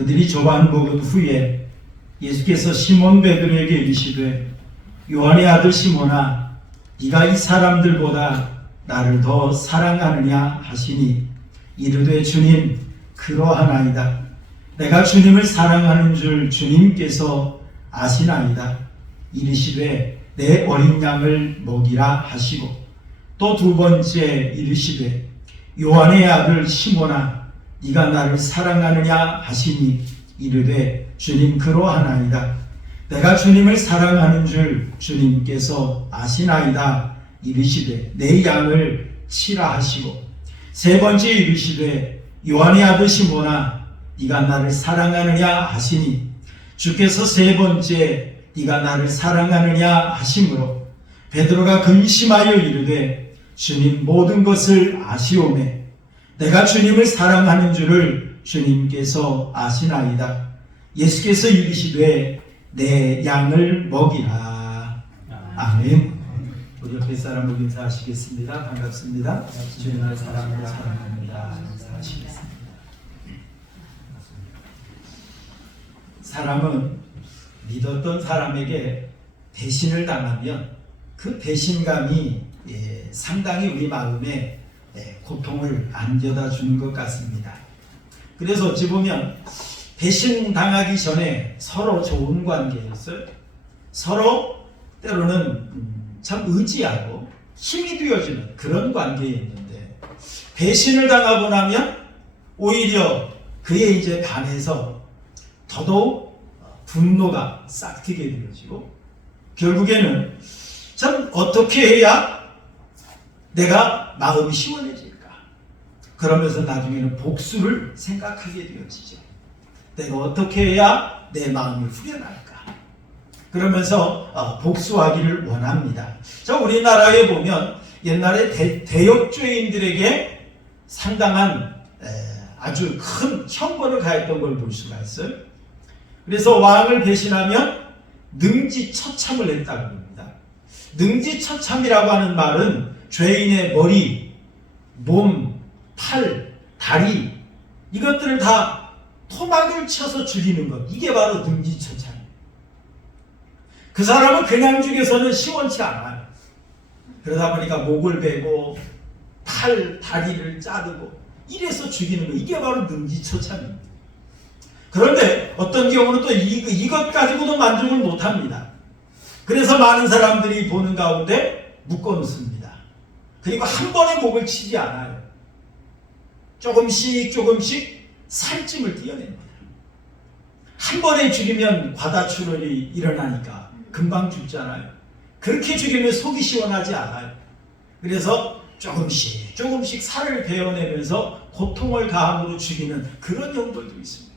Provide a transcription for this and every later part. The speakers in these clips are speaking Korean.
그들이 조반 먹은 후에 예수께서 시몬 베드로에게 이르시되 요한의 아들 시몬아 네가 이 사람들보다 나를 더 사랑하느냐 하시니 이르되 주님 그러하나이다. 내가 주님을 사랑하는 줄 주님께서 아시나이다. 이르시되 내 어린 양을 먹이라 하시고 또 두 번째 이르시되 요한의 아들 시몬아 네가 나를 사랑하느냐 하시니 이르되 주님 그러하나이다. 내가 주님을 사랑하는 줄 주님께서 아시나이다. 이르시되 내 양을 치라 하시고 세 번째 이르시되 요한의 아들 시몬아 네가 나를 사랑하느냐 하시니 주께서 세 번째 네가 나를 사랑하느냐 하심으로 베드로가 근심하여 이르되 주님 모든 것을 아시오매 내가 주님을 사랑하는 줄을 주님께서 아시나이다. 예수께서 이르시되 내 양을 먹이라. 아멘. 우리 옆에 사람을 인사하시겠습니다. 반갑습니다. 주님을 사랑합니다. 인사하시겠습니다. 사람은 믿었던 사람에게 배신을 당하면 그 배신감이 상당히 우리 마음에 고통을 안겨다 주는 것 같습니다. 그래서 어찌 보면 배신당하기 전에 서로 좋은 관계였어요. 서로 때로는 참 의지하고 힘이 되어주는 그런 관계였는데 배신을 당하고 나면 오히려 그에 이제 반해서 더더욱 분노가 싹트게 되어지고 결국에는 참 어떻게 해야 내가 마음이 시원해질까? 그러면서 나중에는 복수를 생각하게 되어지죠. 내가 어떻게 해야 내 마음이 후련할까? 그러면서 복수하기를 원합니다. 자, 우리나라에 보면 옛날에 대역죄인들에게 상당한 아주 큰 형벌을 가했던 걸 볼 수가 있어요. 그래서 왕을 배신하면 능지처참을 했다고 합니다. 능지처참이라고 하는 말은 죄인의 머리, 몸, 팔, 다리 이것들을 다 토막을 쳐서 죽이는 것. 이게 바로 능지처참이에요. 그 사람은 그냥 죽여서는 시원치 않아요. 그러다 보니까 목을 베고 팔, 다리를 자르고 이래서 죽이는 거. 이게 바로 능지처참입니다. 그런데 어떤 경우는 또 이것 가지고도 만족을 못합니다. 그래서 많은 사람들이 보는 가운데 묶어놓습니다. 그리고 한 번에 목을 치지 않아요. 조금씩 살찜을 띄어냅니다. 한 번에 죽이면 과다출혈이 일어나니까 금방 죽잖아요. 그렇게 죽이면 속이 시원하지 않아요. 그래서 조금씩 살을 베어내면서 고통을 가함으로 죽이는 그런 형벌도 있습니다.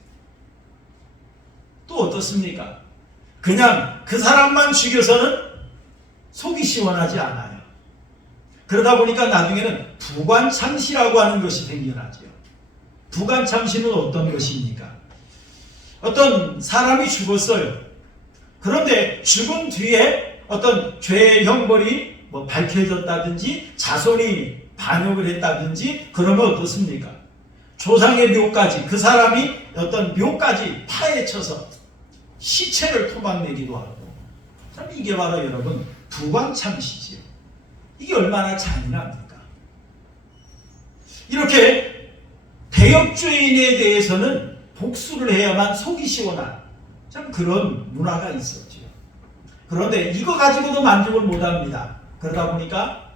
또 어떻습니까? 그냥 그 사람만 죽여서는 속이 시원하지 않아요. 그러다 보니까 나중에는 부관참시라고 하는 것이 생겨나죠. 부관참시는 어떤 것입니까? 어떤 사람이 죽었어요. 그런데 죽은 뒤에 어떤 죄의 형벌이 밝혀졌다든지 자손이 반역을 했다든지 그러면 어떻습니까? 조상의 묘까지 그 사람이 어떤 묘까지 파헤쳐서 시체를 토막내기도 하고 참 이게 바로 여러분 부관참시지요. 이게 얼마나 잔인합니까? 이렇게 대역죄인에 대해서는 복수를 해야만 속이 시원한 참 그런 문화가 있었죠. 그런데 이거 가지고도 만족을 못합니다. 그러다 보니까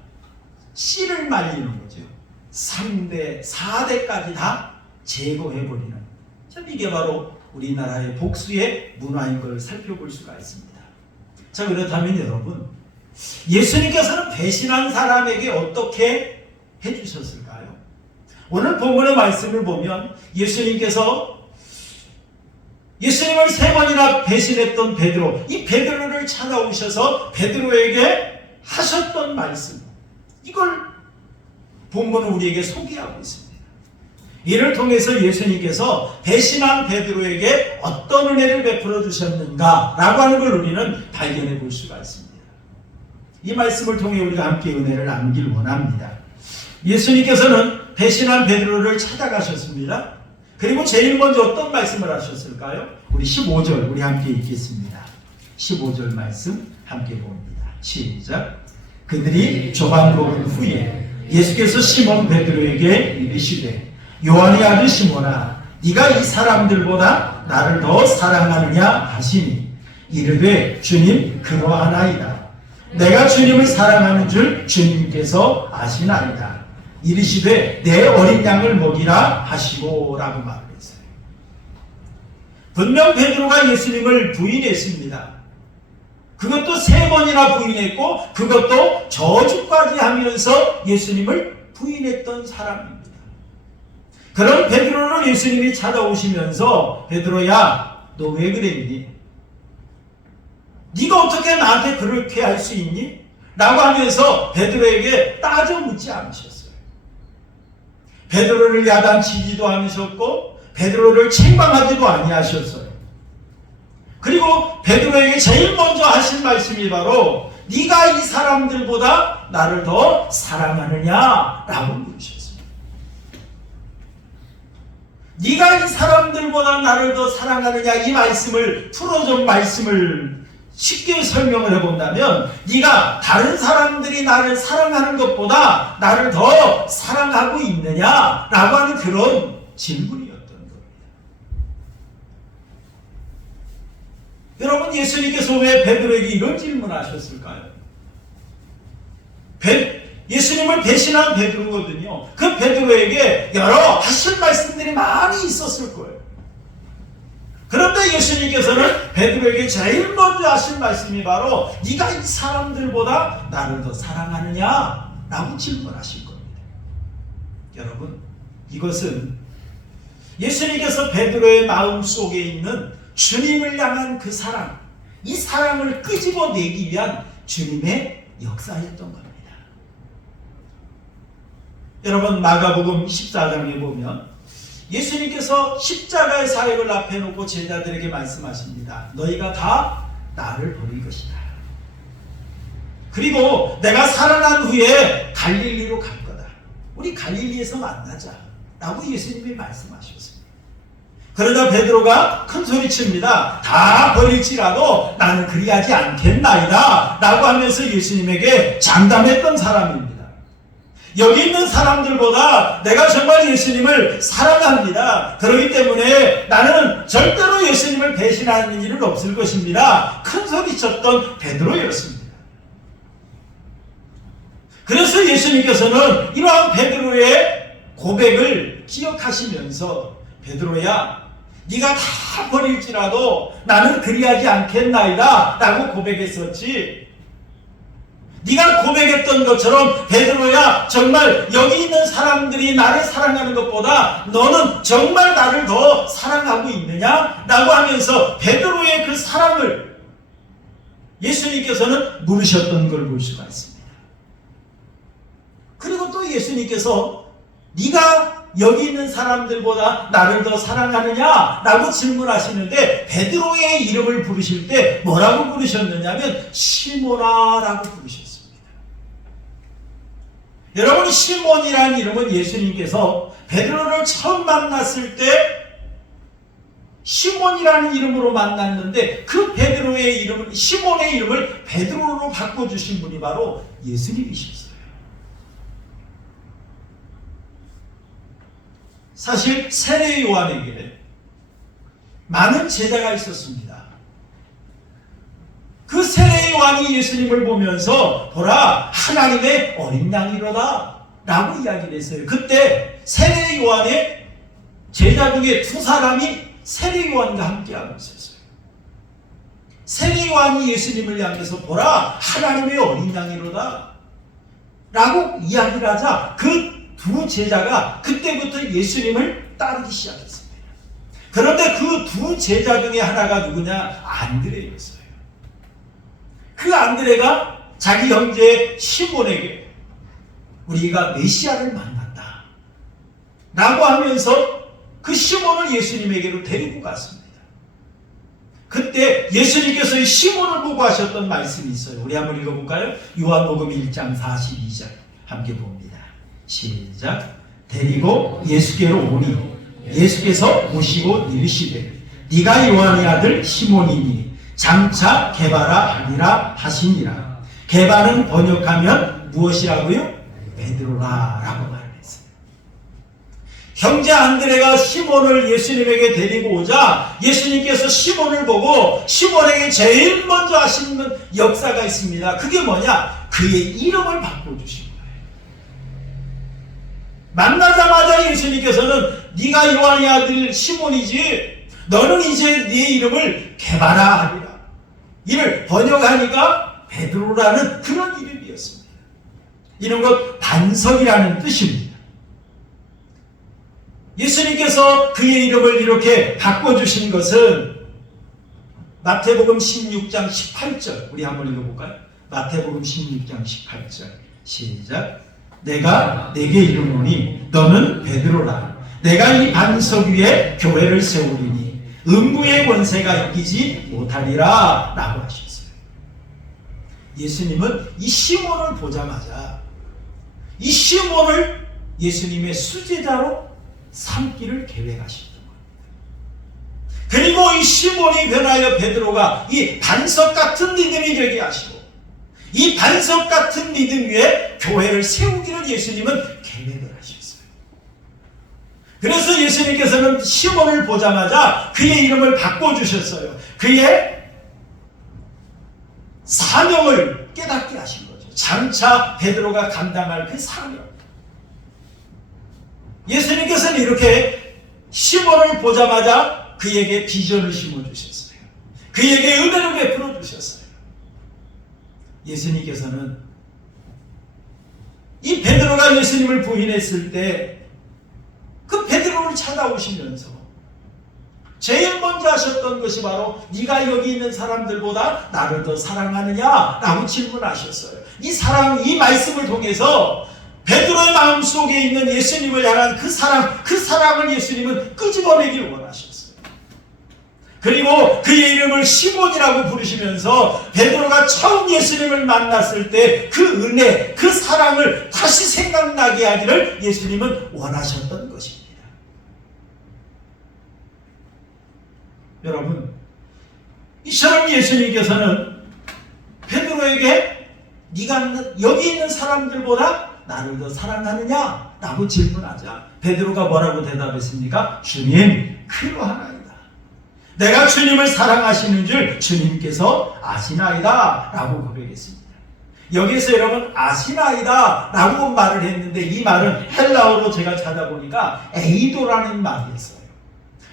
씨를 말리는 거죠. 3대, 4대까지 다 제거해버리는 참 이게 바로 우리나라의 복수의 문화인 걸 살펴볼 수가 있습니다. 자, 그렇다면 여러분 예수님께서는 배신한 사람에게 어떻게 해주셨을까요? 오늘 본문의 말씀을 보면 예수님께서 예수님을 3번이나 배신했던 베드로, 이 베드로를 찾아오셔서 베드로에게 하셨던 말씀, 이걸 본문은 우리에게 소개하고 있습니다. 이를 통해서 예수님께서 배신한 베드로에게 어떤 은혜를 베풀어 주셨는가라고 하는 걸 우리는 발견해 볼 수가 있습니다. 이 말씀을 통해 우리가 함께 은혜를 나누길 원합니다. 예수님께서는 배신한 베드로를 찾아가셨습니다. 그리고 제일 먼저 어떤 말씀을 하셨을까요? 우리 15절 우리 함께 읽겠습니다. 15절 말씀 함께 봅니다. 시작. 그들이 조반 먹은 후에 예수께서 시몬 베드로에게 이르시되 요한의 아들 시몬아 네가 이 사람들보다 나를 더 사랑하느냐 하시니 이르되 주님 그러하나이다. 내가 주님을 사랑하는 줄 주님께서 아시나이다. 이르시되 내 어린 양을 먹이라 하시고 라고 말을 했어요. 분명 베드로가 예수님을 부인했습니다. 그것도 3번이나 부인했고 그것도 저주까지 하면서 예수님을 부인했던 사람입니다. 그런 베드로를 예수님이 찾아오시면서 베드로야 너 왜 그랬니? 네가 어떻게 나한테 그렇게 할 수 있니? 라고 하면서 베드로에게 따져 묻지 않으셨어요. 베드로를 야단치지도 않으셨고 베드로를 책망하지도 아니하셨어요. 그리고 베드로에게 제일 먼저 하신 말씀이 바로 네가 이 사람들보다 나를 더 사랑하느냐? 라고 물으셨습니다. 네가 이 사람들보다 나를 더 사랑하느냐? 이 말씀을 풀어준 말씀을 쉽게 설명을 해본다면 네가 다른 사람들이 나를 사랑하는 것보다 나를 더 사랑하고 있느냐? 라고 하는 그런 질문이었던 겁니다. 여러분 예수님께서 왜 베드로에게 이런 질문을 하셨을까요? 예수님을 배신한 베드로거든요. 그 베드로에게 여러 하신 말씀들이 많이 있었을 거예요. 그런데 예수님께서는 베드로에게 제일 먼저 하신 말씀이 바로 네가 이 사람들보다 나를 더 사랑하느냐? 라고 질문하신 겁니다. 여러분 이것은 예수님께서 베드로의 마음속에 있는 주님을 향한 그 사랑, 이 사랑을 끄집어내기 위한 주님의 역사였던 겁니다. 여러분 마가복음 14장에 보면 예수님께서 십자가의 사역을 앞에 놓고 제자들에게 말씀하십니다. 너희가 다 나를 버릴 것이다. 그리고 내가 살아난 후에 갈릴리로 갈 거다. 우리 갈릴리에서 만나자. 라고 예수님이 말씀하셨습니다. 그러자 베드로가 큰 소리칩니다. 다 버릴지라도 나는 그리하지 않겠나이다. 라고 하면서 예수님에게 장담했던 사람입니다. 여기 있는 사람들보다 내가 정말 예수님을 사랑합니다. 그렇기 때문에 나는 절대로 예수님을 배신하는 일은 없을 것입니다. 큰 소리쳤던 베드로였습니다. 그래서 예수님께서는 이러한 베드로의 고백을 기억하시면서 베드로야 네가 다 버릴지라도 나는 그리하지 않겠나이다 라고 고백했었지. 네가 고백했던 것처럼 베드로야 정말 여기 있는 사람들이 나를 사랑하는 것보다 너는 정말 나를 더 사랑하고 있느냐? 라고 하면서 베드로의 그 사랑을 예수님께서는 물으셨던 걸 볼 수가 있습니다. 그리고 또 예수님께서 네가 여기 있는 사람들보다 나를 더 사랑하느냐? 라고 질문하시는데 베드로의 이름을 부르실 때 뭐라고 부르셨느냐면 시몬아 라고 부르셨습니다. 여러분 시몬이라는 이름은 예수님께서 베드로를 처음 만났을 때 시몬이라는 이름으로 만났는데 그 베드로의 이름을 시몬의 이름을 베드로로 바꿔주신 분이 바로 예수님이셨어요. 사실 세례 요한에게 많은 제자가 있었습니다. 그 세례 요한이 예수님을 보면서 보라 하나님의 어린 양이로다 라고 이야기를 했어요. 그때 세례 요한의 제자 중에 2사람이 세례 요한과 함께하고 있었어요. 세례 요한이 예수님을 향해서 보라 하나님의 어린 양이로다 라고 이야기를 하자 그 2 제자가 그때부터 예수님을 따르기 시작했습니다. 그런데 그 2 제자 중에 하나가 누구냐? 안드레였어요. 그 안드레가 자기 형제 시몬에게 우리가 메시아를 만났다 라고 하면서 그 시몬을 예수님에게로 데리고 갔습니다. 그때 예수님께서 시몬을 보고 하셨던 말씀이 있어요. 우리 한번 읽어볼까요? 요한복음 1장 42절 함께 봅니다. 시작. 데리고 예수께로 오니 예수께서 오시고 이르시되 네가 요한의 아들 시몬이니 장차 게바라 하리라 하시니라. 게바는 번역하면 무엇이라고요? 베드로라 라고 말했어요. 형제 안드레가 시몬을 예수님에게 데리고 오자 예수님께서 시몬을 보고 시몬에게 제일 먼저 하시는 역사가 있습니다. 그게 뭐냐? 그의 이름을 바꿔주신 거예요. 만나자마자 예수님께서는 네가 요한의 아들 시몬이지 너는 이제 네 이름을 게바라 하리라. 이를 번역하니까 베드로라는 그런 이름이었습니다. 이런 것 반석이라는 뜻입니다. 예수님께서 그의 이름을 이렇게 바꿔주신 것은 마태복음 16장 18절 우리 한번 읽어볼까요? 마태복음 16장 18절 시작. 내가 내게 이르노니 너는 베드로라. 내가 이 반석 위에 교회를 세우리니 음부의 권세가 이기지 못하리라 라고 하셨어요. 예수님은 이 시몬을 보자마자 이 시몬을 예수님의 수제자로 삼기를 계획하셨던 겁니다. 그리고 이 시몬이 변하여 베드로가 이 반석 같은 믿음이 되게 하시고 이 반석 같은 믿음 위에 교회를 세우기를 예수님은 계획을 하셨어요. 그래서 예수님께서는 시몬을 보자마자 그의 이름을 바꿔주셨어요. 그의 사명을 깨닫게 하신 거죠. 장차 베드로가 감당할 그 사명. 예수님께서는 이렇게 시몬을 보자마자 그에게 비전을 심어주셨어요. 그에게 은혜를 베풀어 주셨어요. 예수님께서는 이 베드로가 예수님을 부인했을 때 그 베드로를 찾아오시면서 제일 먼저 하셨던 것이 바로 네가 여기 있는 사람들보다 나를 더 사랑하느냐? 라고 질문하셨어요. 이 사랑, 이 말씀을 통해서 베드로의 마음속에 있는 예수님을 향한 그 사랑을 예수님은 끄집어내길 원하셨어요. 그리고 그의 이름을 시몬이라고 부르시면서 베드로가 처음 예수님을 만났을 때 그 은혜, 그 사랑을 다시 생각나게 하기를 예수님은 원하셨던 것입니다. 여러분, 이처럼 예수님께서는 베드로에게 네가 여기 있는 사람들보다 나를 더 사랑하느냐? 라고 질문하자 베드로가 뭐라고 대답했습니까? 주님, 그러하나이다. 내가 주님을 사랑하시는 줄 주님께서 아시나이다 라고 고백했습니다. 여기서 여러분 아시나이다 라고 말을 했는데 이 말은 헬라어로 제가 찾아보니까 에이도라는 말이 있어요.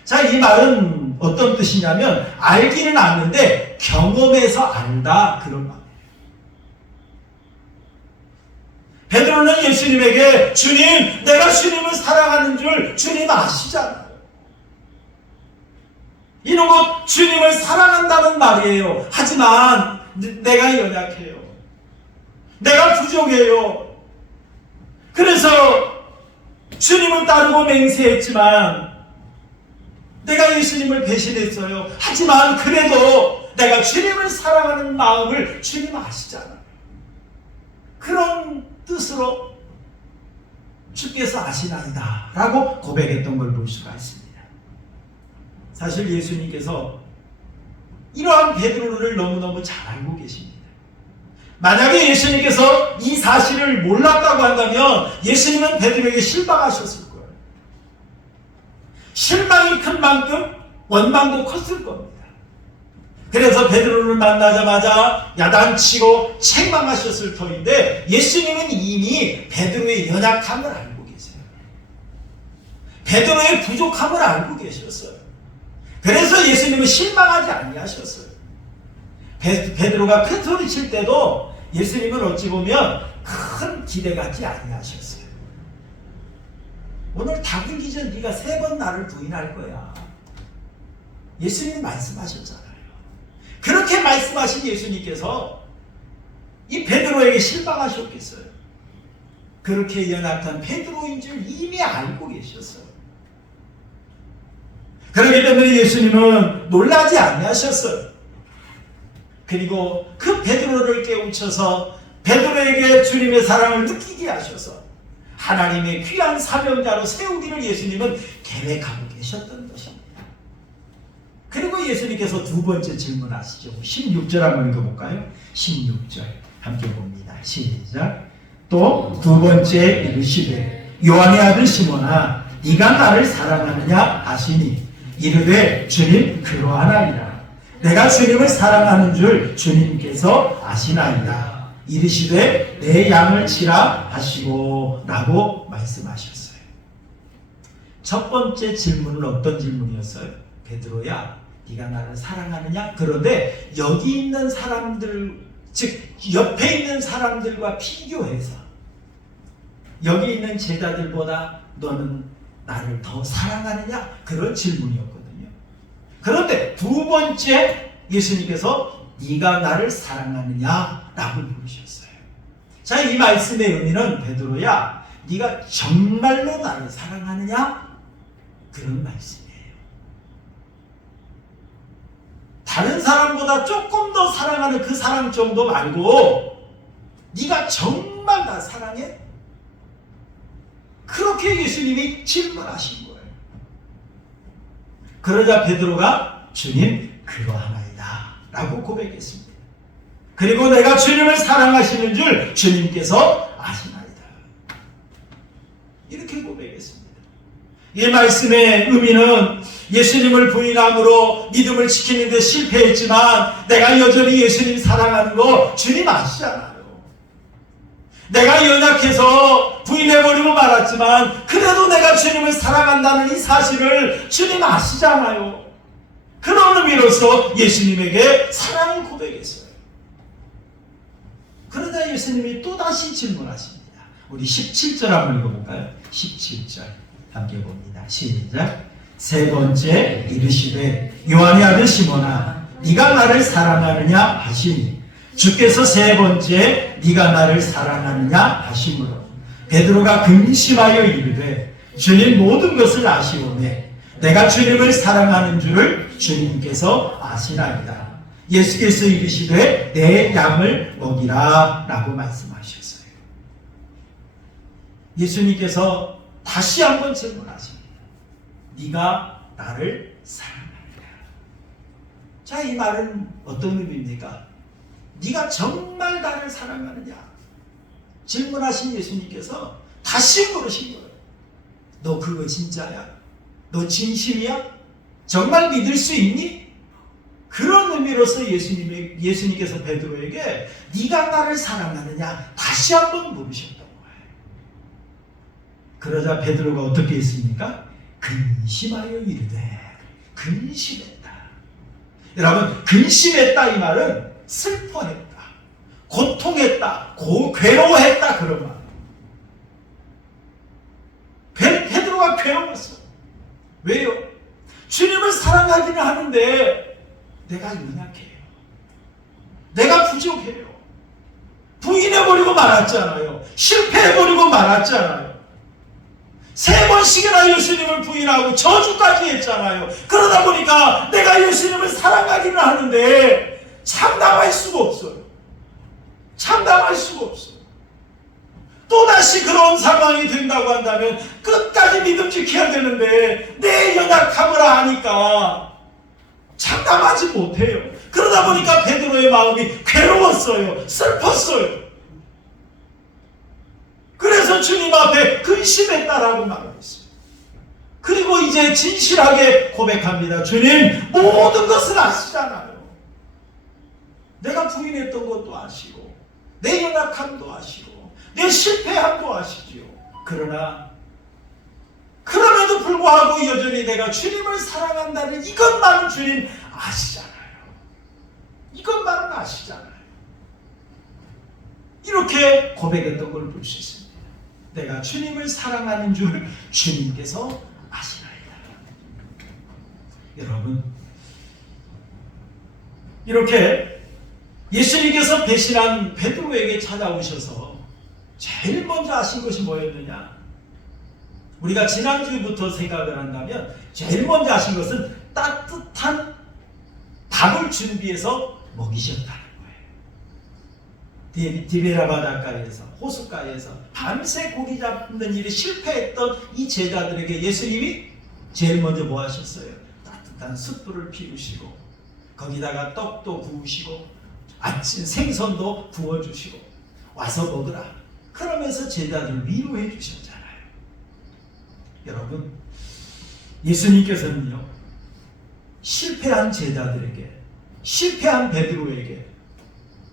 자, 이 말은 어떤 뜻이냐면 알기는 아는데 경험해서 안다 그런 말이에요. 베드로는 예수님에게 주님, 내가 주님을 사랑하는 줄 주님 아시잖아요. 이런 것 주님을 사랑한다는 말이에요. 하지만 내가 연약해요. 내가 부족해요. 그래서 주님을 따르고 맹세했지만 내가 예수님을 배신했어요. 하지만 그래도 내가 주님을 사랑하는 마음을 주님 아시잖아요. 그런 뜻으로 주께서 아시나이다 라고 고백했던 걸 볼 수가 있습니다. 사실 예수님께서 이러한 베드로를 너무너무 잘 알고 계십니다. 만약에 예수님께서 이 사실을 몰랐다고 한다면 예수님은 베드로에게 실망하셨을 거예요. 실망이 큰 만큼 원망도 컸을 겁니다. 그래서 베드로를 만나자마자 야단치고 책망하셨을 터인데 예수님은 이미 베드로의 연약함을 알고 계세요. 베드로의 부족함을 알고 계셨어요. 그래서 예수님은 실망하지 아니하셨어요. 베드로가 큰 소리 칠 때도 예수님은 어찌 보면 큰 기대 갖지 아니하셨어요. 오늘 다 굴기 전 네가 3번 나를 부인할 거야. 예수님이 말씀하셨잖아요. 그렇게 말씀하신 예수님께서 이 베드로에게 실망하셨겠어요? 그렇게 연약한 베드로인 줄 이미 알고 계셨어요. 그렇기 때문에 예수님은 놀라지 아니하셨어요. 그리고 그 베드로를 깨우쳐서 베드로에게 주님의 사랑을 느끼게 하셔서 하나님의 귀한 사명자로 세우기를 예수님은 계획하고 계셨던 것입니다. 그리고 예수님께서 두 번째 질문하시죠. 16절 한번 읽어볼까요? 16절 함께 봅니다. 시작. 또 두 번째 이르시되 요한의 아들 시몬아 네가 나를 사랑하느냐 하시니 이르되 주님 그러하나이다. 내가 주님을 사랑하는 줄 주님께서 아시나이다. 이르시되 내 양을 치라 하시고 라고 말씀하셨어요. 첫 번째 질문은 어떤 질문이었어요? 베드로야 네가 나를 사랑하느냐? 그런데 여기 있는 사람들, 즉 옆에 있는 사람들과 비교해서 여기 있는 제자들보다 너는 나를 더 사랑하느냐? 그런 질문이었거든요. 그런데 두 번째 예수님께서 네가 나를 사랑하느냐? 라고 물으셨어요. 자, 이 말씀의 의미는 베드로야 네가 정말로 나를 사랑하느냐? 그런 말씀이에요. 다른 사람보다 조금 더 사랑하는 그 사랑 정도 말고 네가 정말 나 사랑해? 그렇게 예수님이 질문하신 거예요. 그러자 베드로가 주님 그러하나이다 라고 고백했습니다. 그리고 내가 주님을 사랑하시는 줄 주님께서 아시나이다. 이렇게 고백했습니다. 이 말씀의 의미는 예수님을 부인함으로 믿음을 지키는 데 실패했지만 내가 여전히 예수님 사랑하는 거 주님 아시잖아요. 내가 연약해서 부인해버리고 말았지만 그래도 내가 주님을 사랑한다는 이 사실을 주님 아시잖아요. 그런 의미로서 예수님에게 사랑을 고백했어요. 그러자 예수님이 또다시 질문하십니다. 우리 17절 한번 읽어볼까요? 17절 함께 봅니다. 시작. 세 번째 이르시되 요한의 아들 시몬아 네가 나를 사랑하느냐 하시니 주께서 세 번째 네가 나를 사랑하느냐 하심으로 베드로가 근심하여 이르되 주님 모든 것을 아시오매 내가 주님을 사랑하는 줄을 주님께서 아시나이다. 예수께서 이르시되 내 양을 먹이라 라고 말씀하셨어요. 예수님께서 다시 한번 질문하십니다. 네가 나를 사랑하느냐? 자, 이 말은 어떤 의미입니까? 네가 정말 나를 사랑하느냐? 질문하신 예수님께서 다시 물으신 거예요. 너 그거 진짜야? 너 진심이야? 정말 믿을 수 있니? 그런 의미로서 예수님께서 베드로에게 네가 나를 사랑하느냐? 다시 한번 물으셨던 거예요. 그러자 베드로가 어떻게 했습니까? 근심하여 이르되 근심했다. 여러분 근심했다 이 말은 슬퍼했다, 고통했다, 괴로워했다 그런 말. 베드로가 괴로웠어. 왜요? 주님을 사랑하기는 하는데 내가 연약해요. 내가 부족해요. 부인해버리고 말았잖아요. 실패해버리고 말았잖아요. 세 번씩이나 예수님을 부인하고 저주까지 했잖아요. 그러다 보니까 내가 예수님을 사랑하기는 하는데 참담할 수가 없어요. 참담할 수가 없어요. 또다시 그런 상황이 된다고 한다면 끝까지 믿음 지켜야 되는데 내 연약함을 아니까 참담하지 못해요. 그러다 보니까 베드로의 마음이 괴로웠어요. 슬펐어요. 그래서 주님 앞에 근심했다라고 말하고 있어요. 그리고 이제 진실하게 고백합니다. 주님 모든 것을 아시잖아요. 내가 부인했던 것도 아시고 내 연약함도 아시고 내 실패함도 아시지요. 그러나 그럼에도 불구하고 여전히 내가 주님을 사랑한다는 이것만은 주님 아시잖아요. 이것만은 아시잖아요. 이렇게 고백했던 걸 볼 수 있습니다. 내가 주님을 사랑하는 줄 주님께서 아시나이다. 여러분, 이렇게 예수님께서 배신한 베드로에게 찾아오셔서 제일 먼저 하신 것이 뭐였느냐? 우리가 지난주부터 생각을 한다면 제일 먼저 하신 것은 따뜻한 밥을 준비해서 먹이셨다는 거예요. 디베라 바닷가에서 호숫가에서 밤새 고기 잡는 일에 실패했던 이 제자들에게 예수님이 제일 먼저 뭐 하셨어요? 따뜻한 숯불을 피우시고 거기다가 떡도 구우시고 아침 생선도 구워주시고 와서 먹으라. 그러면서 제자들 위로해 주셨잖아요. 여러분, 예수님께서는요, 실패한 제자들에게, 실패한 베드로에게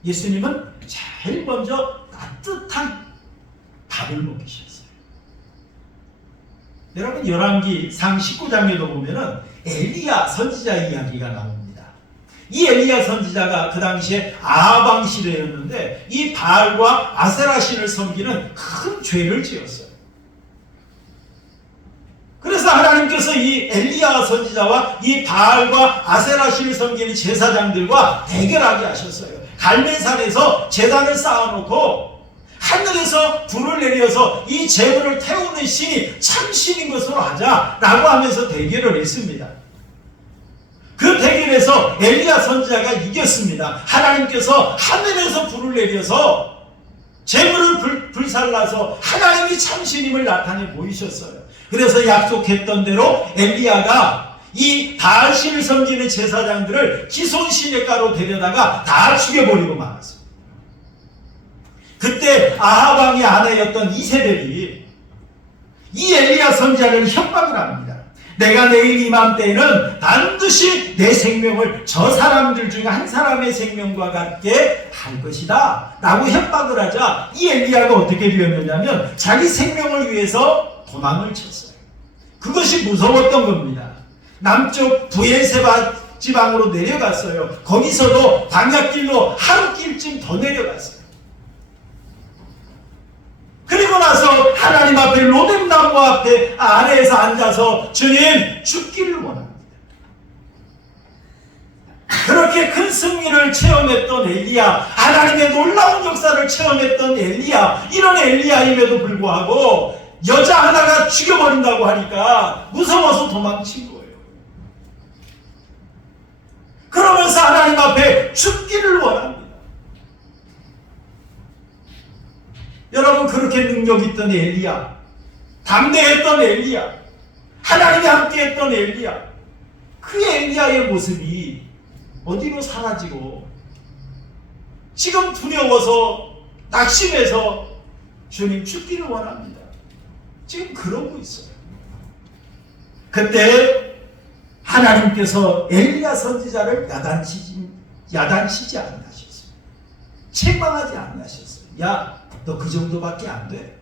예수님은 제일 먼저 따뜻한 밥을 먹이셨어요. 여러분, 열왕기상 19장에도 보면은 엘리야 선지자 이야기가 나옵니다. 이 엘리야 선지자가 그 당시에 아합 왕 시대였는데 이 바알과 아세라 신을 섬기는 큰 죄를 지었어요. 그래서 하나님께서 이 엘리야 선지자와 이 바알과 아세라 신을 섬기는 제사장들과 대결하게 하셨어요. 갈멜산에서 제단을 쌓아놓고 하늘에서 불을 내려서 이 재물을 태우는 신이 참신인 것으로 하자라고 하면서 대결을 했습니다. 그 대결에서 엘리야 선지자가 이겼습니다. 하나님께서 하늘에서 불을 내려서 재물을 불살라서 하나님이 참신임을 나타내 보이셨어요. 그래서 약속했던 대로 엘리야가 이 바알신을 섬기는 제사장들을 기손 시냇가로 데려다가 다 죽여버리고 말았습니다. 그때 아합 왕의 아내였던 이세벨이 이 엘리야 선지자를 협박을 합니다. 내가 내일 이맘때에는 반드시 내 생명을 저 사람들 중에 한 사람의 생명과 같게 할 것이다 라고 협박을 하자 이 엘리야가 어떻게 되었느냐면 자기 생명을 위해서 도망을 쳤어요. 그것이 무서웠던 겁니다. 남쪽 부엘세바 지방으로 내려갔어요. 거기서도 광야길로 하루길쯤 더 내려갔어요. 그리고 나서 하나님 앞에 로뎀나무 앞에 아래에서 앉아서 주님 죽기를 원합니다. 그렇게 큰 승리를 체험했던 엘리야, 하나님의 놀라운 역사를 체험했던 엘리야, 이런 엘리야임에도 불구하고 여자 하나가 죽여버린다고 하니까 무서워서 도망친 거예요. 그러면서 하나님 앞에 죽기를 원합니다. 여러분, 그렇게 능력 있던 엘리야, 담대했던 엘리야, 하나님이 함께했던 엘리야, 그 엘리야의 모습이 어디로 사라지고 지금 두려워서 낙심해서 주님 죽기를 원합니다. 지금 그러고 있어요. 그때 하나님께서 엘리야 선지자를 야단치지 않으셨어요. 책망하지 않으셨어요. 야, 너 그 정도밖에 안 돼.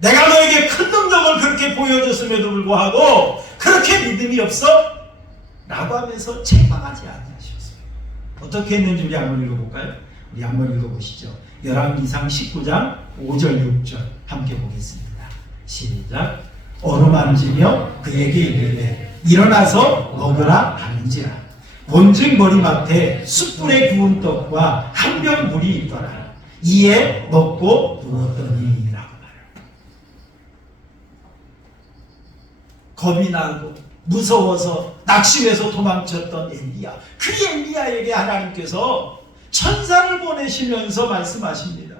내가 너에게 큰 능력을 그렇게 보여줬음에도 불구하고 그렇게 믿음이 없어? 라고 하면서 책망하지 않으셨어요. 어떻게 했는지 우리 한번 읽어볼까요? 우리 한번 읽어보시죠. 열왕기상 19장 5절 6절 함께 보겠습니다. 시작. 어루만지며 그에게 이르되 일어나서 먹으라 하는지라. 본즉 머리맡에 숯불에 구운 떡과 한 병 물이 있더라. 이에 먹고 누웠더니 라고 말해요. 겁이 나고 무서워서 낙심해서 도망쳤던 엘리야, 그 엘리야에게 하나님께서 천사를 보내시면서 말씀하십니다.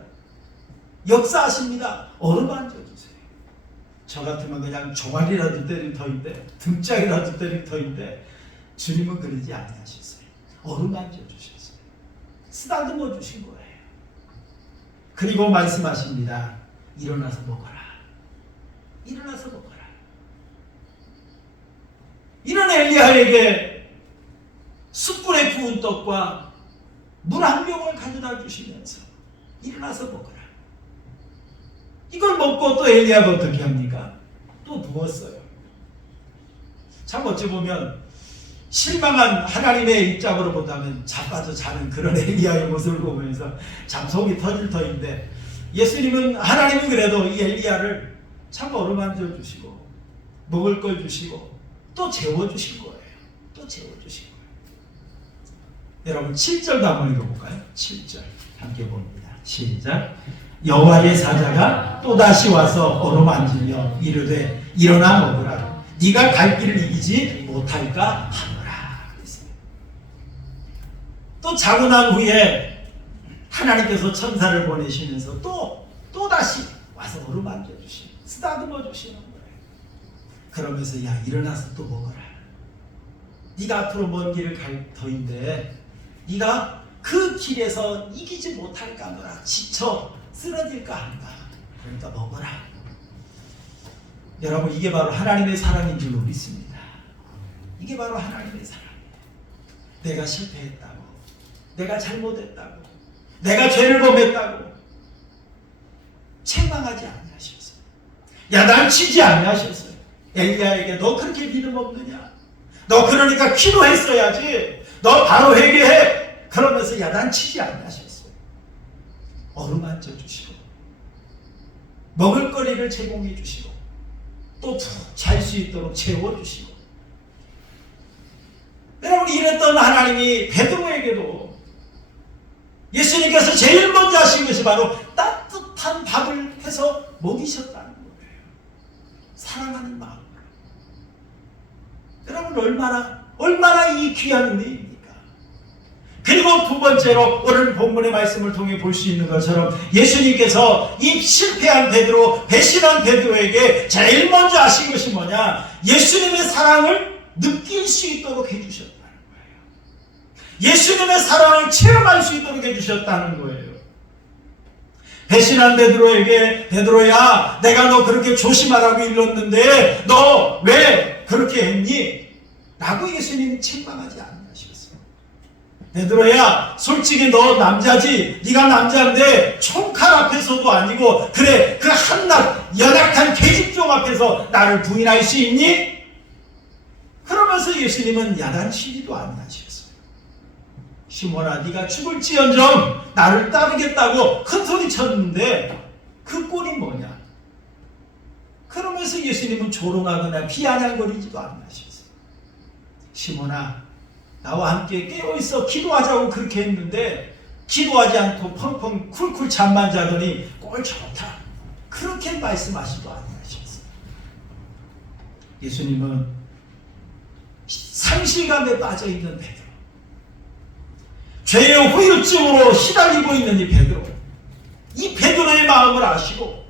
역사하십니다. 어루만져주세요. 저 같으면 그냥 종아리라도 때릴 터인데, 등짝이라도 때릴 터인데 주님은 그러지 아니하셨어요. 어루만져주셨어요. 쓰다듬어 주신 거예요. 그리고 말씀하십니다. 일어나서 먹어라. 일어나서 먹어라. 이런 엘리야에게 숯불에 구운 떡과 물 한 병을 가져다 주시면서 일어나서 먹어라. 이걸 먹고 또 엘리야가 어떻게 합니까? 또 누웠어요. 참 어찌 보면 실망한 하나님의 입장으로 본다면 자빠져 자는 그런 엘리야의 모습을 보면서 참 속이 터질 터인데, 예수님은, 하나님은 그래도 이 엘리야를 참 어루만져 주시고 먹을 걸 주시고 또 재워주신 거예요. 또 재워주신 거예요. 여러분 7절도 한번 읽어볼까요? 7절 함께 봅니다. 시작. 여호와의 사자가 또다시 와서 어루만지며 이르되 일어나 먹으라. 네가 갈 길을 이기지 못할까 하노라. 또 자고 난 후에 하나님께서 천사를 보내시면서 또다시 와서 어루만져 주시고 쓰다듬어 주시는 거예요. 그러면서 야 일어나서 또 먹어라. 네가 앞으로 먼 길을 갈 터인데 네가 그 길에서 이기지 못할까 하노라. 지쳐 쓰러질까 한다. 그러니까 먹어라. 여러분 이게 바로 하나님의 사랑인 줄로 믿습니다. 이게 바로 하나님의 사랑. 내가 실패했다고, 내가 잘못했다고, 내가 죄를 범했다고 책망하지 아니하셨어요. 야단치지 아니하셨어요. 엘리야에게 너 그렇게 믿음 없느냐? 너 그러니까 기도했어야지. 너 바로 회개해. 그러면서 야단치지 아니하셨어요. 어루만져 주시고 먹을거리를 제공해 주시고 또 푹 잘 수 있도록 채워주시고. 여러분 이랬던 하나님이 베드로에게도 예수님께서 제일 먼저 하신 것이 바로 따뜻한 밥을 해서 먹이셨다는 거예요. 사랑하는 마음으로. 여러분 얼마나 이 귀한 은혜입니까? 그리고 두 번째로 오늘 본문의 말씀을 통해 볼 수 있는 것처럼 예수님께서 이 실패한 베드로, 배신한 베드로에게 제일 먼저 하신 것이 뭐냐? 예수님의 사랑을 느낄 수 있도록 해주셨다는 거예요. 예수님의 사랑을 체험할 수 있도록 해주셨다는 거예요. 배신한 베드로에게 베드로야 내가 너 그렇게 조심하라고 일렀는데 너 왜 그렇게 했니? 라고 예수님이 책망하지 않으셨어요. 베드로야 솔직히 너 남자지, 네가 남자인데 총칼 앞에서도 아니고 그래 그 한낱 연약한 계집종 앞에서 나를 부인할 수 있니? 그러면서 예수님은 야단치지도 아니하셨어요. 시몬아 네가 죽을지언정 나를 따르겠다고 큰 소리 쳤는데 그 꼴이 뭐냐? 그러면서 예수님은 조롱하거나 비아냥거리지도 않으셨어요. 시몬아 나와 함께 깨어있어 기도하자고 그렇게 했는데 기도하지 않고 펑펑 쿨쿨 잠만 자더니 꼴 좋다. 그렇게 말씀하시도 아니하셨어요. 예수님은 상실감에 빠져있는 베드로, 죄의 후유증으로 시달리고 있는 이 베드로, 이 베드로의 마음을 아시고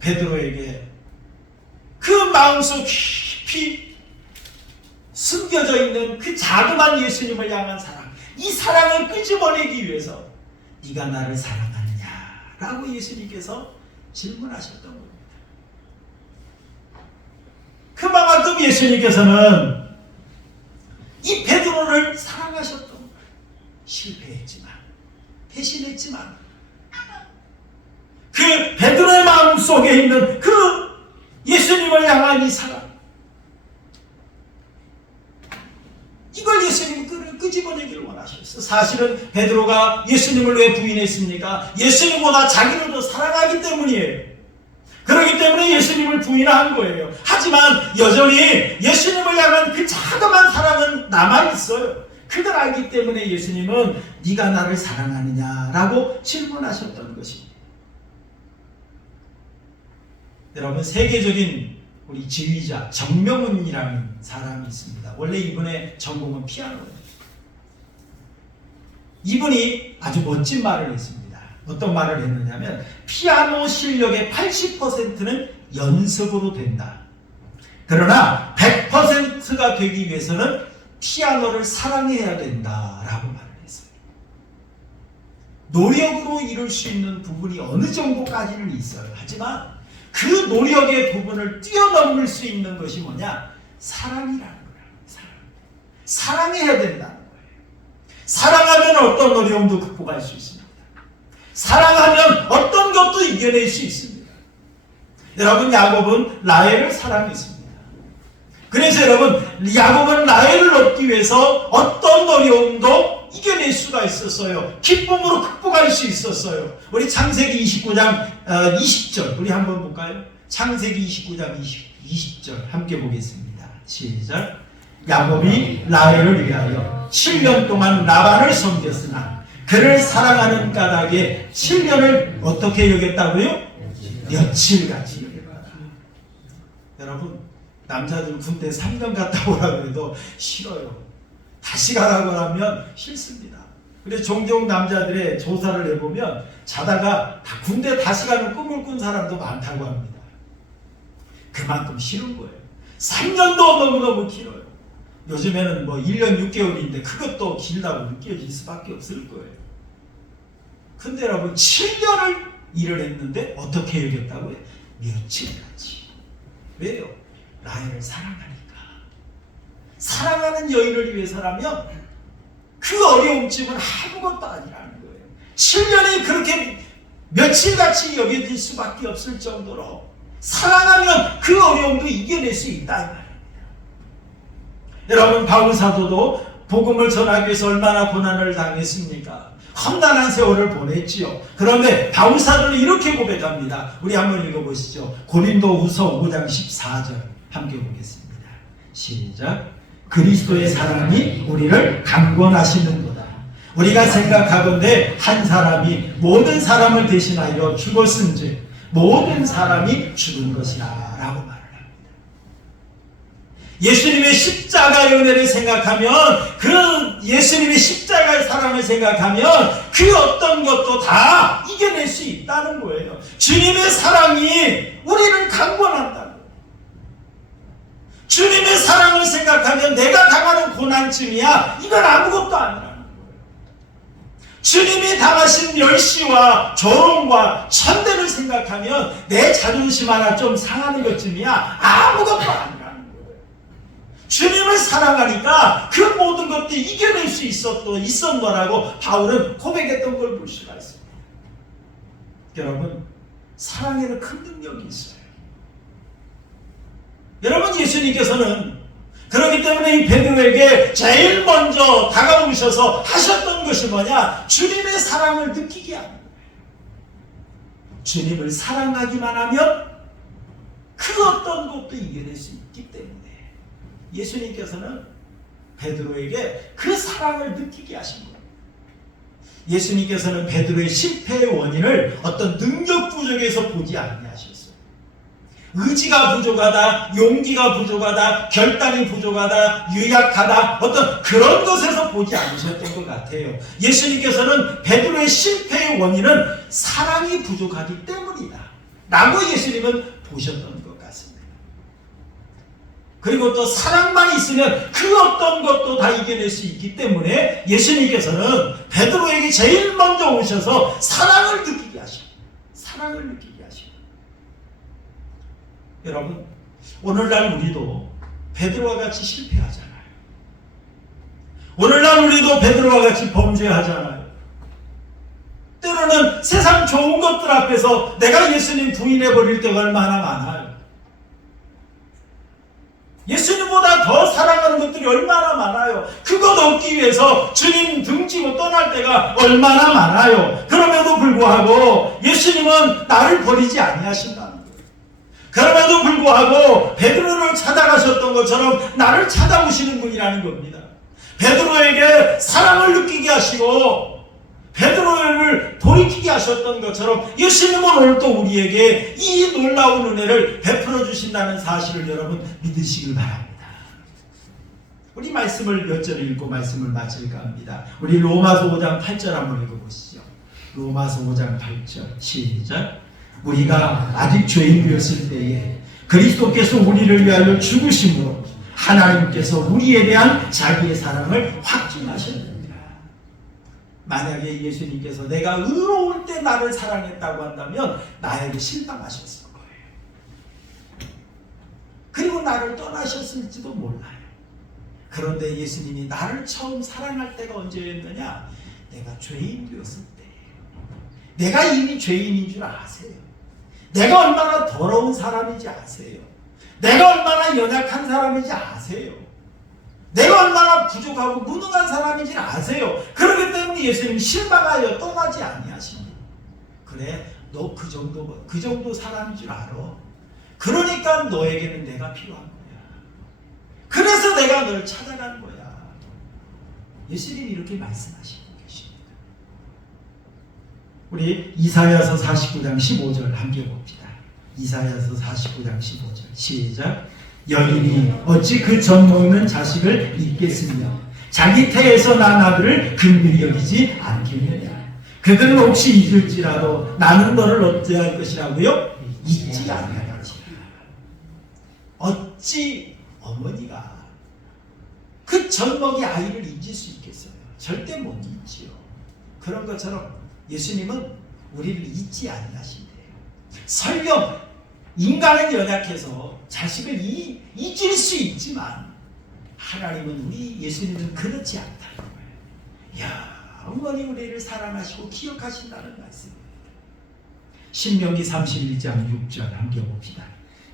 베드로에게 그 마음속 깊이 숨겨져 있는 그 자그만 예수님을 향한 사랑, 이 사랑을 끄집어내기 위해서 네가 나를 사랑하느냐? 라고 예수님께서 질문하셨던 겁니다. 그만큼 예수님께서는 이 베드로를 사랑하셨던 거예요. 실패했지만, 배신했지만 그 베드로의 마음 속에 있는 그 예수님을 향한 이 사랑, 이걸 예수님이 끄집어내기를 원하셨어요. 사실은 베드로가 예수님을 왜 부인했습니까? 예수님보다 자기를 더 사랑하기 때문이에요. 그렇기 때문에 예수님을 부인한 거예요. 하지만 여전히 예수님을 향한 그 자그마한 사랑은 남아있어요. 그걸 알기 때문에 예수님은 네가 나를 사랑하느냐라고 질문하셨던 것입니다. 여러분 세계적인 우리 지휘자 정명훈이라는 사람이 있습니다. 원래 이분의 전공은 피아노예요. 이분이 아주 멋진 말을 했습니다. 어떤 말을 했느냐면 피아노 실력의 80%는 연습으로 된다. 그러나 100%가 되기 위해서는 피아노를 사랑해야 된다라고 말을 했어요. 노력으로 이룰 수 있는 부분이 어느 정도까지는 있어요. 하지만 그 노력의 부분을 뛰어넘을 수 있는 것이 뭐냐? 사랑이라는 거예요. 사랑해야 된다는 거예요. 사랑하면 어떤 어려움도 극복할 수 있습니다. 사랑하면 어떤 것도 이겨낼 수 있습니다. 여러분 야곱은 라헬을 사랑했습니다. 그래서 여러분 야곱은 라헬을 얻기 위해서 어떤 어려움도 이겨낼 수가 있었어요. 기쁨으로 극복할 수 있었어요. 우리 창세기 29장 20절 우리 한번 볼까요? 창세기 29장 20절 함께 보겠습니다. 시작. 야곱이 라헬을 위하여 7년 동안 라반을 섬겼으나 그를 사랑하는 까닭에 7년을 어떻게 여겼다고요? 며칠같이 여겼다. 여러분 남자들 군대 3년 갔다 오라고 해도 싫어요. 다시 가라고 하면 싫습니다. 그래서 종종 남자들의 조사를 해보면 자다가 군대 다시 가는 꿈을 꾼 사람도 많다고 합니다. 그만큼 싫은 거예요. 3년도 너무너무 길어요. 요즘에는 뭐 1년 6개월인데 그것도 길다고 느껴질 수밖에 없을 거예요. 근데 여러분 7년을 일을 했는데 어떻게 여겼다고요? 며칠같이. 왜요? 나를 사랑하니까. 사랑하는 여인을 위해서라면 그 어려움쯤은 아무것도 아니라는 거예요. 7년이 그렇게 며칠같이 여겨질 수밖에 없을 정도로 사랑하면 그 어려움도 이겨낼 수 있다 이 말입니다. 여러분 바울 사도도 복음을 전하기 위해서 얼마나 고난을 당했습니까? 험난한 세월을 보냈지요. 그런데 바울 사도는 이렇게 고백합니다. 우리 한번 읽어보시죠. 고린도후서 5장 14절 함께 보겠습니다. 시작. 그리스도의 사랑이 우리를 강권하시는도다. 우리가 생각하건대 한 사람이 모든 사람을 대신하여 죽었은즉 모든 사람이 죽은 것이라 라고 말을 합니다. 예수님의 십자가의 은혜를 생각하면, 그 예수님의 십자가의 사랑을 생각하면 그 어떤 것도 다 이겨낼 수 있다는 거예요. 주님의 사랑이 우리를 강권한다는 거예요. 주님의 사랑을 생각하면 내가 당하는 고난쯤이야 이건 아무것도 아니라는 거예요. 주님이 당하신 멸시와 조롱과 천대를 생각하면 내 자존심 하나 좀 상하는 것쯤이야 아무것도 아니라는 거예요. 주님을 사랑하니까 그 모든 것도 이겨낼 수 있었노라고 바울은 고백했던 걸 볼 수가 있습니다. 여러분, 사랑에는 큰 능력이 있어요. 여러분, 예수님께서는 그렇기 때문에 이 베드로에게 제일 먼저 다가오셔서 하셨던 것이 뭐냐? 주님의 사랑을 느끼게 하는 거예요. 주님을 사랑하기만 하면 그 어떤 것도 이겨낼 수 있기 때문에 예수님께서는 베드로에게 그 사랑을 느끼게 하신 거예요. 예수님께서는 베드로의 실패의 원인을 어떤 능력 부족에서 보지 아니하셨어요. 의지가 부족하다, 용기가 부족하다, 결단이 부족하다, 유약하다, 어떤 그런 것에서 보지 않으셨던 것 같아요. 예수님께서는 베드로의 실패의 원인은 사랑이 부족하기 때문이다 라고 예수님은 보셨던 것 같습니다. 그리고 또 사랑만 있으면 그 어떤 것도 다 이겨낼 수 있기 때문에 예수님께서는 베드로에게 제일 먼저 오셔서 사랑을 느끼게 하시고, 사랑을 느끼게 하시고. 여러분, 오늘날 우리도 베드로와 같이 실패하잖아요. 오늘날 우리도 베드로와 같이 범죄하잖아요. 때로는 세상 좋은 것들 앞에서 내가 예수님 부인해버릴 때가 얼마나 많아요. 예수님보다 더 사랑하는 것들이 얼마나 많아요. 그것 얻기 위해서 주님 등지고 떠날 때가 얼마나 많아요. 그럼에도 불구하고 예수님은 나를 버리지 아니하신다는 거예요. 그럼에도 불구하고 베드로를 찾아가셨던 것처럼 나를 찾아오시는 분이라는 겁니다. 베드로에게 사랑을 느끼게 하시고 베드로를 돌이키게 하셨던 것처럼 예수님은 오늘 또 우리에게 이 놀라운 은혜를 베풀어 주신다는 사실을 여러분 믿으시길 바랍니다. 우리 말씀을 몇 절 읽고 말씀을 마칠까 합니다. 우리 로마서 5장 8절 한번 읽어보시죠. 로마서 5장 8절 시작. 우리가 아직 죄인이었을 때에 그리스도께서 우리를 위하여 죽으심으로 하나님께서 우리에 대한 자기의 사랑을 확증하셨느니라. 만약에 예수님께서 내가 의로울 때 나를 사랑했다고 한다면 나에게 실망하셨을 거예요. 그리고 나를 떠나셨을지도 몰라요. 그런데 예수님이 나를 처음 사랑할 때가 언제였느냐? 내가 죄인 되었을 때예요. 내가 이미 죄인인 줄 아세요. 내가 얼마나 더러운 사람인지 아세요. 내가 얼마나 연약한 사람인지 아세요. 내가 얼마나 부족하고 무능한 사람인지 아세요. 그렇기 때문에 예수님이 실망하여 떠나지 아니하십니다. 그래, 너 그 정도 사람인 줄 알아. 그러니까 너에게는 내가 필요한 거야. 그래서 내가 널 찾아간 거야. 예수님이 이렇게 말씀하시고 계십니다. 우리 이사야서 49장 15절 함께 봅시다. 이사야서 49장 15절 시작. 여인이 어찌 그 젖 먹는 자식을 잊겠으며 자기 태에서 난 아들을 긍휼히 여기지 않겠느냐. 그들은 혹시 잊을지라도 나는 너를 어찌할 것이라고요? 잊지 않을 것이라. 어찌 어머니가 그 젖먹이 아이를 잊을 수 있겠어요? 절대 못 잊지요. 그런 것처럼 예수님은 우리를 잊지 아니하신대요. 설령 인간은 연약해서 자식을 잊을 수 있지만 하나님은 우리 예수님은 그렇지 않다는 거예요. 야, 어머니 우리를 사랑하시고 기억하신다는 말씀입니다. 신명기 31장 6절 함께 봅시다.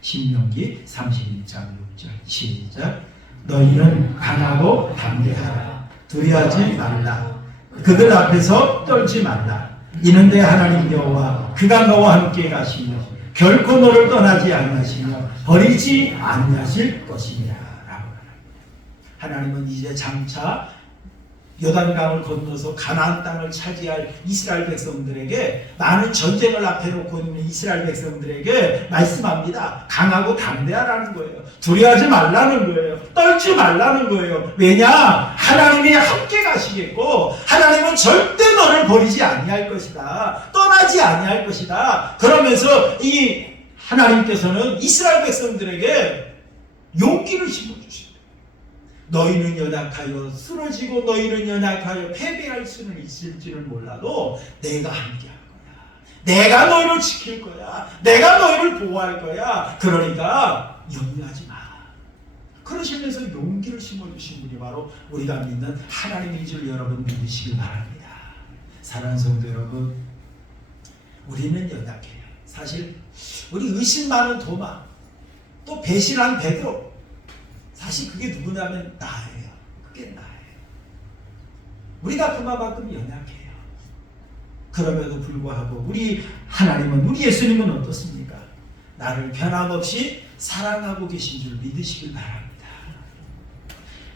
신명기 31장 6절 시작. 너희는 강하고 담대하라. 두려워하지 말라. 그들 앞에서 떨지 말라. 이는 내 하나님 여호와 그가 너와 함께 가시며 결코 너를 떠나지 않으시며 버리지 아니하실 것이니라. 라고 말합니다. 하나님은 이제 장차 요단강을 건너서 가나안 땅을 차지할 이스라엘 백성들에게, 많은 전쟁을 앞에 놓고 있는 이스라엘 백성들에게 말씀합니다. 강하고 담대하라는 거예요. 두려워하지 말라는 거예요. 떨지 말라는 거예요. 왜냐? 하나님이 함께 가시겠고 하나님은 절대 너를 버리지 아니할 것이다. 떠나지 아니할 것이다. 그러면서 이 하나님께서는 이스라엘 백성들에게 용기를 심어주십니다. 너희는 연약하여 쓰러지고 너희는 연약하여 패배할 수는 있을지는 몰라도 내가 함께할 거야. 내가 너희를 지킬 거야. 내가 너희를 보호할 거야. 그러니까 염려하지 마. 그러시면서 용기를 심어주신 분이 바로 우리가 믿는 하나님인 줄 여러분 믿으시길 바랍니다. 사랑하는 성도 여러분, 우리는 연약해요. 사실 우리 의심 많은 도마, 또 배신한 베드로, 사실 그게 누구냐면 나예요. 그게 나예요. 우리가 그만큼 연약해요. 그럼에도 불구하고 우리 하나님은, 우리 예수님은 어떻습니까? 나를 변함없이 사랑하고 계신 줄 믿으시길 바랍니다.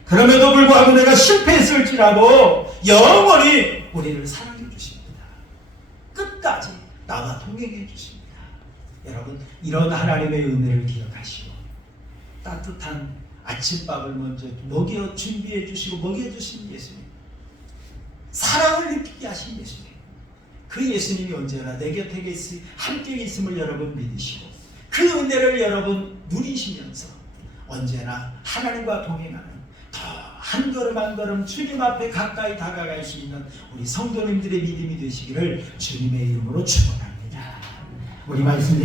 그럼에도 불구하고 내가 실패했을지라도 영원히 우리를 사랑해 주십니다. 끝까지 나와 동행해 주십니다. 여러분, 이런 하나님의 은혜를 기억하시고 따뜻한 아침밥을 먼저 준비해 주시고 먹여주신 예수님, 사랑을 느끼게 하신 예수님, 그 예수님이 언제나 내 곁에 함께 있음을 여러분 믿으시고 그 은혜를 여러분 누리시면서 언제나 하나님과 동행하는, 더 한 걸음 한 걸음 주님 앞에 가까이 다가갈 수 있는 우리 성도님들의 믿음이 되시기를 주님의 이름으로 축원합니다. 우리 말씀